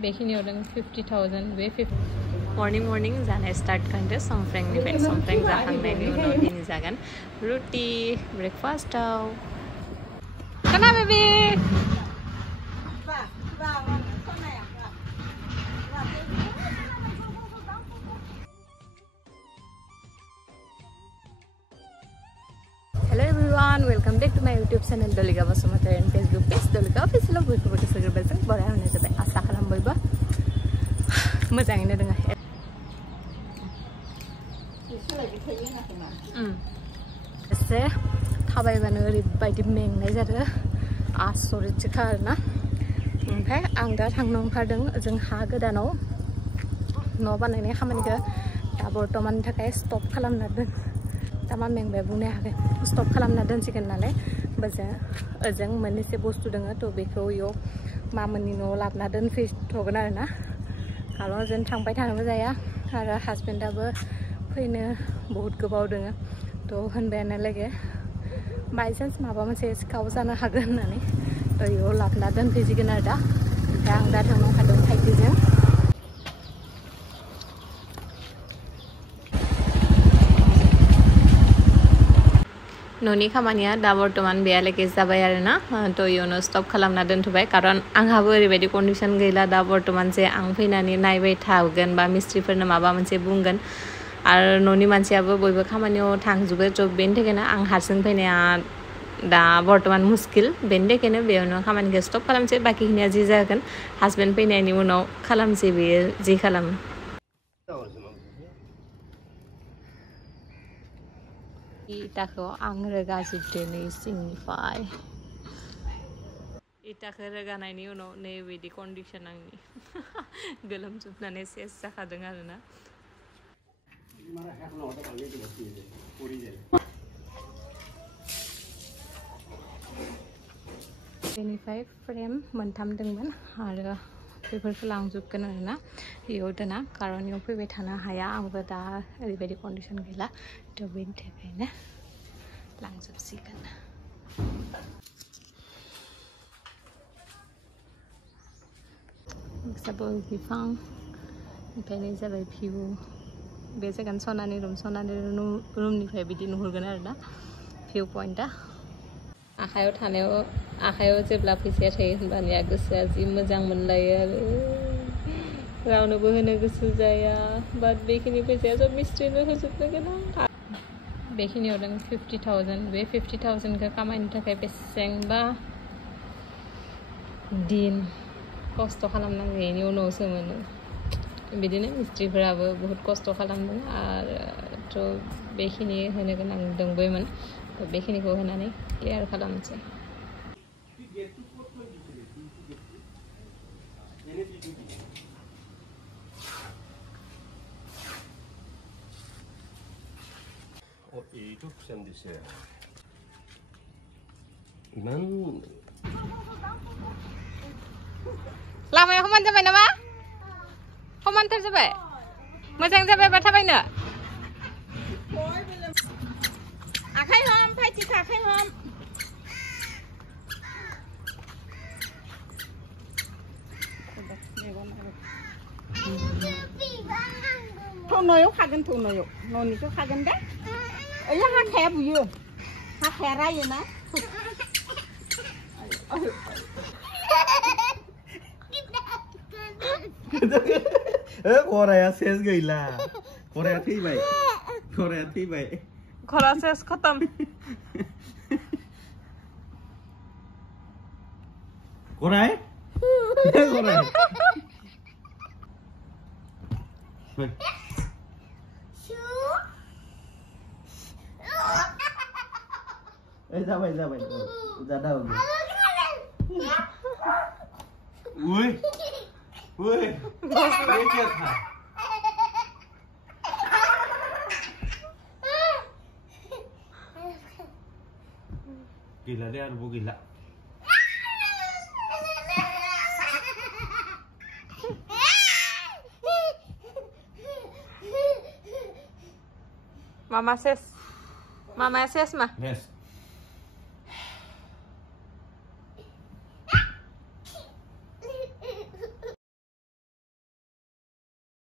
बेखिनियाव दं 50,000 बे 50 मर्निं जानाय स्टार्ट खालामदो समफ्रेंनिफ्राय समफ्रें जाखांनायनि उनाव दिनै जागोन रुटि ब्रेकफास्टआव खोना baby Hello everyone, welcome back to my YouTube channel Dolika Basumatari and Facebook page Dolika Official बयखौबो गोसो गोरबोजों बराय होनाय जाबाय आसा खालाम बयबो मोजाङैनो दङ एसे थाबायबानो ओरैबायदि मेंनाय जादों आसरितसोखा आरोना ओमफ्राय आं दा थांनो ओंखारदों जों हा गोदानाव न' बानायनाय खामानिखौ दा बर्तमाननि थाखाय स्टप खालामना दोन दा मा मेंबाय बुंनो हायाखै स्टप खालामना दोनसिगोन नालाय ओजों मोननैसो बुस्थु दङ थ' बेखौ इयाव मामोननि न'आव लाबोना दोनफैथ'गोन आरोना खारन जों थांबाय थानोबो जाया आरो हासबेन्डाबो फैनो बहुद गोबाव दङ थ' होनबायानो लोगो बायचान्स माबा मोनसे सिखाव जानो हागोन होननानै थ' इयाव लाबोना दोनफैसिगोन आरो दा ओमफ्राय आं दा थांनो ओंखारदों थाइजौजों न'नि खामानिया दा बर्तमान बेयालागै जाबाय आरोना थ' इयावनो स्टप खालामना दोनथ'बाय खारन आंहाबो ओरैबायदि कन्डिसन गैला दा बर्तमान जे आं फैनानै नायबाय थागोन बा मिस्ट्रिफोरनो माबा मोनसे बुंगोन आरो न'नि मानसियाबो बयबो खामानियाव थांजोबो थ' बेनि थाखायनो आं हारसिं फैनाया दा बर्तमान मुस्किल बेनि थाखायनो बेयावनो खामानिखौ स्टप खालामसै बाखिखिनिया जि जागोन हासबेन्ड फैनायनि उनाव खालामसै बेयो जि खालामो इटाखौ आं रोगाजोबदो नै सिंनिफ्राय इटाखौ रोगानायनि उनाव नैबायदि कन्डिसन आंनि गोलोमजोबनानै सेस जाखादों आरोना बेनिफ्राय फ्रेम मोनथाम दंमोन आरो बेफोरखौ लांजोबगोन आरोना इयाव दोना खारन इयाव फैबाय थानो हाया आंबो दा ओरैबायदि कन्डिसन गैला थ' बेनि थाखायनो लांजोबसिगोन साबो बिफां ओमफ्राय जाबाय भिउ बे जायगानि सनानि रुमनिफ्राय बिदि नुहुरगोन आरोना भिउ पइन्टआ आखायाव जेब्ला फैसाया थायो होनबानिया गोसोआ जि मोजां मोनलायो आरो रावनोबो होनो गोसो जाया बाट बेखिनि फैसाया सब मिस्ट्रिनो होजोबनो गोनां बेखिनियाव दं 50,000 बे 50,000खौ खामायनो थाखाय बेसेबांबा दिन खस्थ' खालामनांगौ बेनि उनावसो मोनो बिदिनो मिस्ट्रिफोराबो बहुत खस्थ' खालामदों आरो थ' बेखिनि होनो गोनां दंबायमोन थ' बेखिनिखौ होनानै क्लियार खालामसै এইটো ফ্ৰেম দিছে ইমান लामाया समान जाबाय नामा समानथार जाबाय मोजां जाबाय बा थाबायनो आखाइ हम फाइथिखा आखाइ हम थौनायाव खागोन थौनायाव न'निखौ खागोन दे ओइ हाखाया बुयो हाखाया रायोना खराया सेस गैला खराया थैबाय खरा सेस खतम खराय जाबाय जादा उई ये क्या था gila deh aduh gila Mama ses mah yes